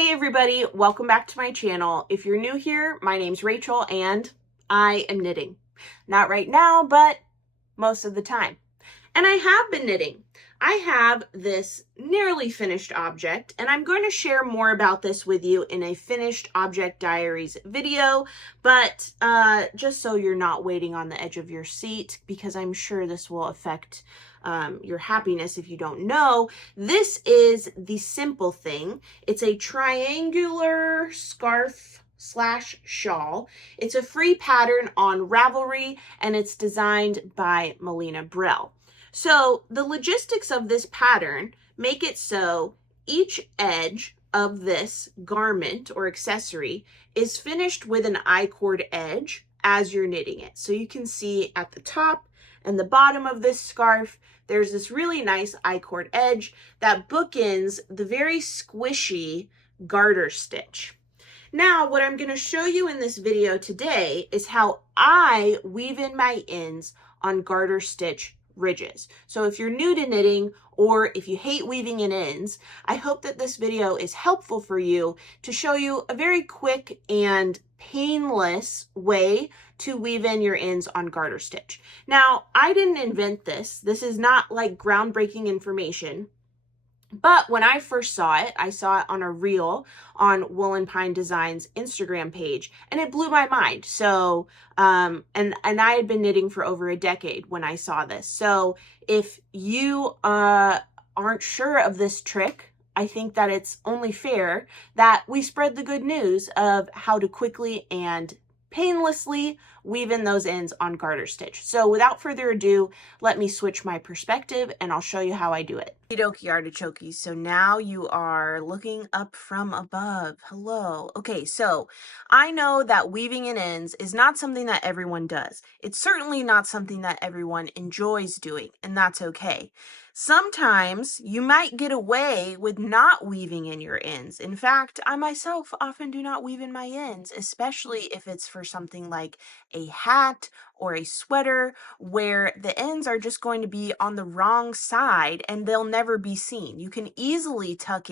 Hey everybody, welcome back to my channel. If you're new here, my name's Rachel and I am knitting. Not right now, but most of the time. And I have been knitting. I have this nearly finished object, and I'm going to share more about this with you in a finished object diaries video, but just so you're not waiting on the edge of your seat, because I'm sure this will affect your happiness if you don't know, this is the Simple Thing. It's a triangular scarf / shawl. It's a free pattern on Ravelry, and it's designed by Melina Brell. So the logistics of this pattern make it so each edge of this garment or accessory is finished with an I-cord edge as you're knitting it. So you can see at the top and the bottom of this scarf, there's this really nice I-cord edge that bookends the very squishy garter stitch. Now, what I'm going to show you in this video today is how I weave in my ends on garter stitch ridges. So if you're new to knitting, or if you hate weaving in ends, I hope that this video is helpful for you to show you a very quick and painless way to weave in your ends on garter stitch. Now, I didn't invent this. This is not like groundbreaking information. But when I first saw it on a reel on Woolen Pine Designs Instagram page, and it blew my mind. So, and I had been knitting for over a decade when I saw this. So if you aren't sure of this trick, I think that it's only fair that we spread the good news of how to quickly and painlessly weave in those ends on garter stitch. So without further ado, let me switch my perspective and I'll show you how I do it. Okie artichokes, so now you are looking up from above. Hello. Okay, so I know that weaving in ends is not something that everyone does. It's certainly not something that everyone enjoys doing, and that's okay. Sometimes you might get away with not weaving in your ends. In fact, I myself often do not weave in my ends, especially if it's for something like a hat or a sweater where the ends are just going to be on the wrong side and they'll never be seen. You can easily tuck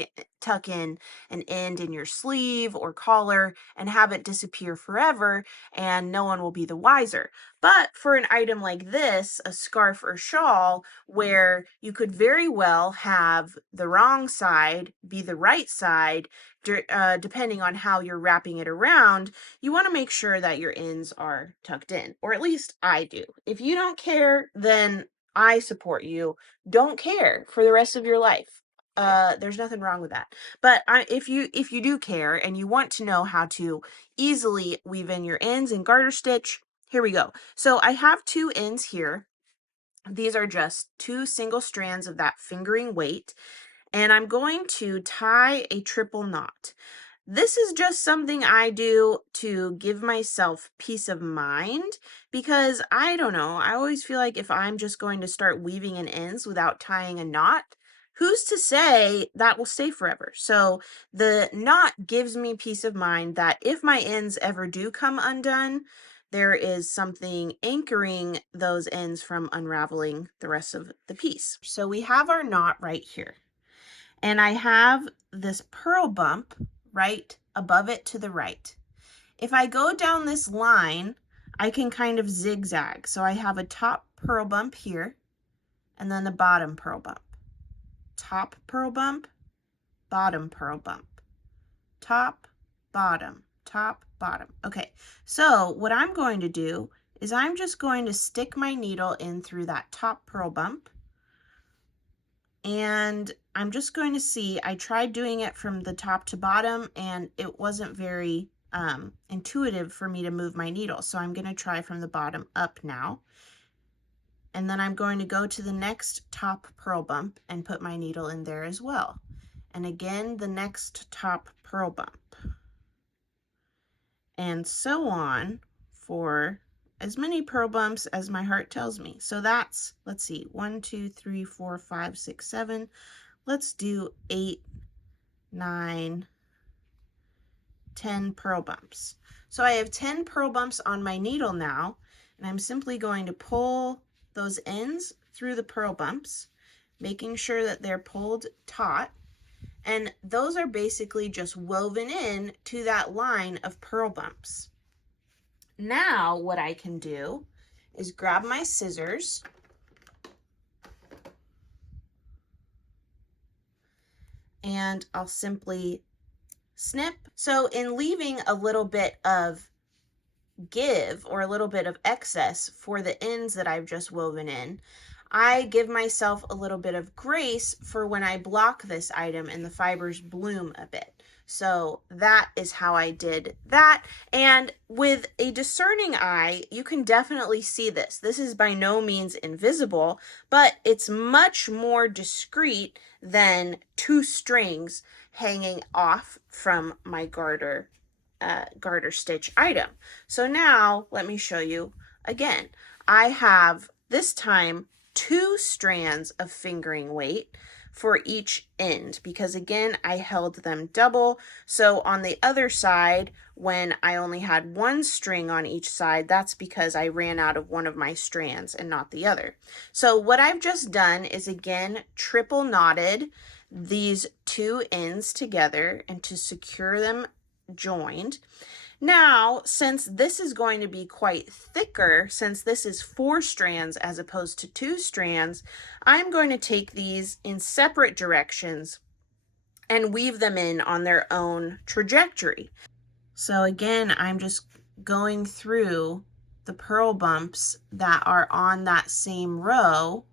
in an end in your sleeve or collar and have it disappear forever and no one will be the wiser. But for an item like this, a scarf or shawl, where you could very well have the wrong side be the right side, depending on how you're wrapping it around, you want to make sure that your ends are tucked in, or at least I do. If you don't care, then I support you. Don't care for the rest of your life. There's nothing wrong with that. But if you do care and you want to know how to easily weave in your ends in garter stitch, here we go. So I have two ends here. These are just two single strands of that fingering weight, and I'm going to tie a triple knot. This is just something I do to give myself peace of mind, because I don't know, I always feel like if I'm just going to start weaving in ends without tying a knot, who's to say that will stay forever? So the knot gives me peace of mind that if my ends ever do come undone, there is something anchoring those ends from unraveling the rest of the piece. So we have our knot right here, and I have this purl bump right above it to the right. If I go down this line, I can kind of zigzag. So I have a top purl bump here, and then a bottom purl bump. Top purl bump, bottom purl bump. Top, bottom, top, bottom. Okay, so what I'm going to do is I'm just going to stick my needle in through that top purl bump, and I'm just going to see, I tried doing it from the top to bottom and it wasn't very intuitive for me to move my needle. So I'm going to try from the bottom up now. And then I'm going to go to the next top purl bump and put my needle in there as well. And again, the next top purl bump. And so on for as many purl bumps as my heart tells me. So that's, let's see, 1, 2, 3, 4, 5, 6, 7. Let's do 8, 9, 10 purl bumps. So I have 10 purl bumps on my needle now, and I'm simply going to pull those ends through the purl bumps, making sure that they're pulled taut. And those are basically just woven in to that line of purl bumps. Now what I can do is grab my scissors and I'll simply snip. So in leaving a little bit of give or a little bit of excess for the ends that I've just woven in, I give myself a little bit of grace for when I block this item and the fibers bloom a bit. So that is how I did that. And with a discerning eye, you can definitely see this. This is by no means invisible, but it's much more discreet than two strings hanging off from my garter stitch item. So now let me show you again. I have this time 2 strands of fingering weight for each end because again I held them double. So on the other side, when I only had 1 string on each side, that's because I ran out of one of my strands and not the other. So what I've just done is again triple knotted these 2 ends together and to secure them joined. Now, since this is going to be quite thicker, since this is 4 strands as opposed to 2 strands, I'm going to take these in separate directions and weave them in on their own trajectory. So again, I'm just going through the purl bumps that are on that same row.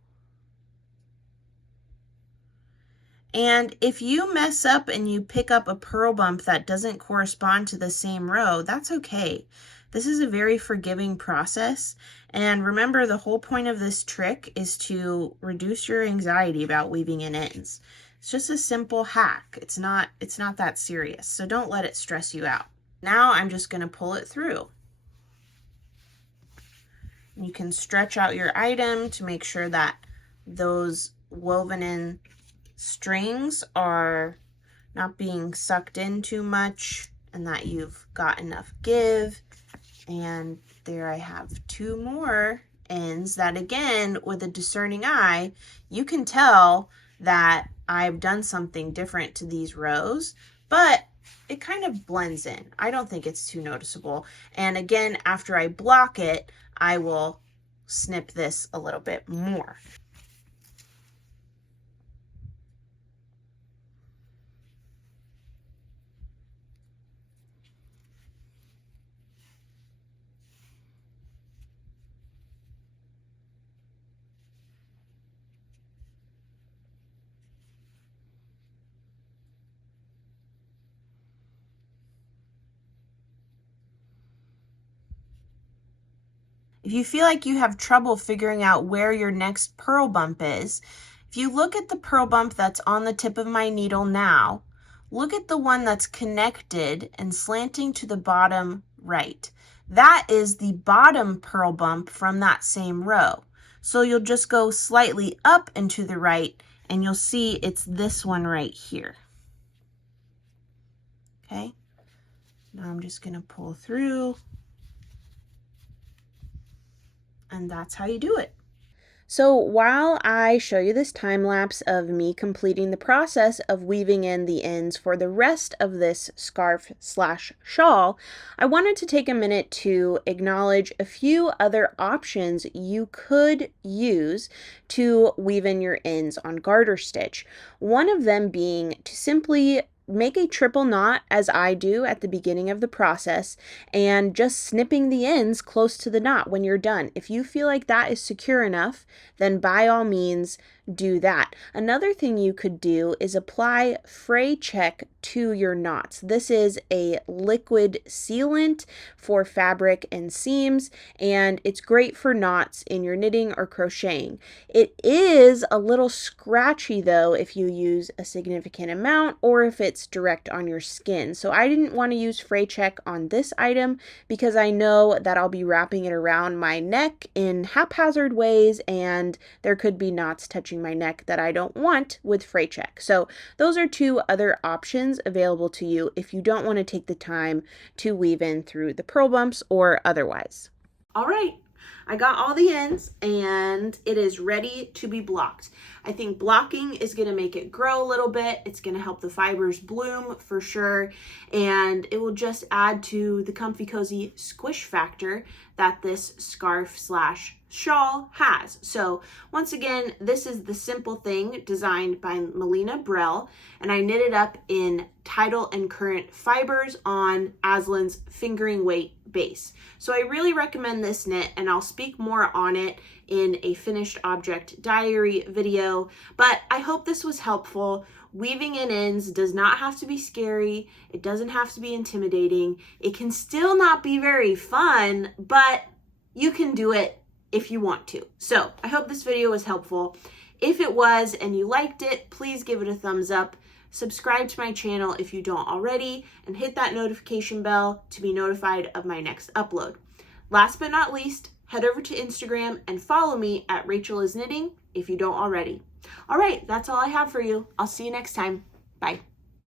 And if you mess up and you pick up a purl bump that doesn't correspond to the same row, that's okay. This is a very forgiving process. And remember, the whole point of this trick is to reduce your anxiety about weaving in ends. It's just a simple hack. It's not that serious. So don't let it stress you out. Now I'm just going to pull it through. You can stretch out your item to make sure that those woven in strings are not being sucked in too much and that you've got enough give. And there I have 2 more ends that again, with a discerning eye, you can tell that I've done something different to these rows, but it kind of blends in. I don't think it's too noticeable. And again, after I block it, I will snip this a little bit more. If you feel like you have trouble figuring out where your next purl bump is, if you look at the purl bump that's on the tip of my needle now, look at the one that's connected and slanting to the bottom right. That is the bottom purl bump from that same row. So you'll just go slightly up and to the right and you'll see it's this one right here. Okay, now I'm just going to pull through. And that's how you do it. So while I show you this time lapse of me completing the process of weaving in the ends for the rest of this scarf / shawl, I wanted to take a minute to acknowledge a few other options you could use to weave in your ends on garter stitch. One of them being to simply make a triple knot as I do at the beginning of the process and just snipping the ends close to the knot when you're done. If you feel like that is secure enough, then by all means do that. Another thing you could do is apply fray check to your knots. This is a liquid sealant for fabric and seams, and it's great for knots in your knitting or crocheting. It is a little scratchy though if you use a significant amount or if it's direct on your skin. So I didn't want to use fray check on this item because I know that I'll be wrapping it around my neck in haphazard ways and there could be knots touching my neck that I don't want with fray check. So those are 2 other options available to you if you don't want to take the time to weave in through the purl bumps or otherwise. All right, I got all the ends and it is ready to be blocked. I think blocking is going to make it grow a little bit. It's going to help the fibers bloom for sure. And it will just add to the comfy cozy squish factor that this scarf slash shawl has. So once again, this is the simple thing designed by Melina Brell, and I knit it up in Tidal and Current Fibers on Aslan's fingering weight base. So I really recommend this knit, and I'll speak more on it in a finished object diary video, but I hope this was helpful. Weaving in ends does not have to be scary. It doesn't have to be intimidating. It can still not be very fun, but you can do it if you want to. So I hope this video was helpful. If it was and you liked it, please give it a thumbs up. Subscribe to my channel if you don't already, and hit that notification bell to be notified of my next upload. Last but not least, head over to Instagram and follow me at Rachel is Knitting if you don't already. All right, that's all I have for you. I'll see you next time. Bye.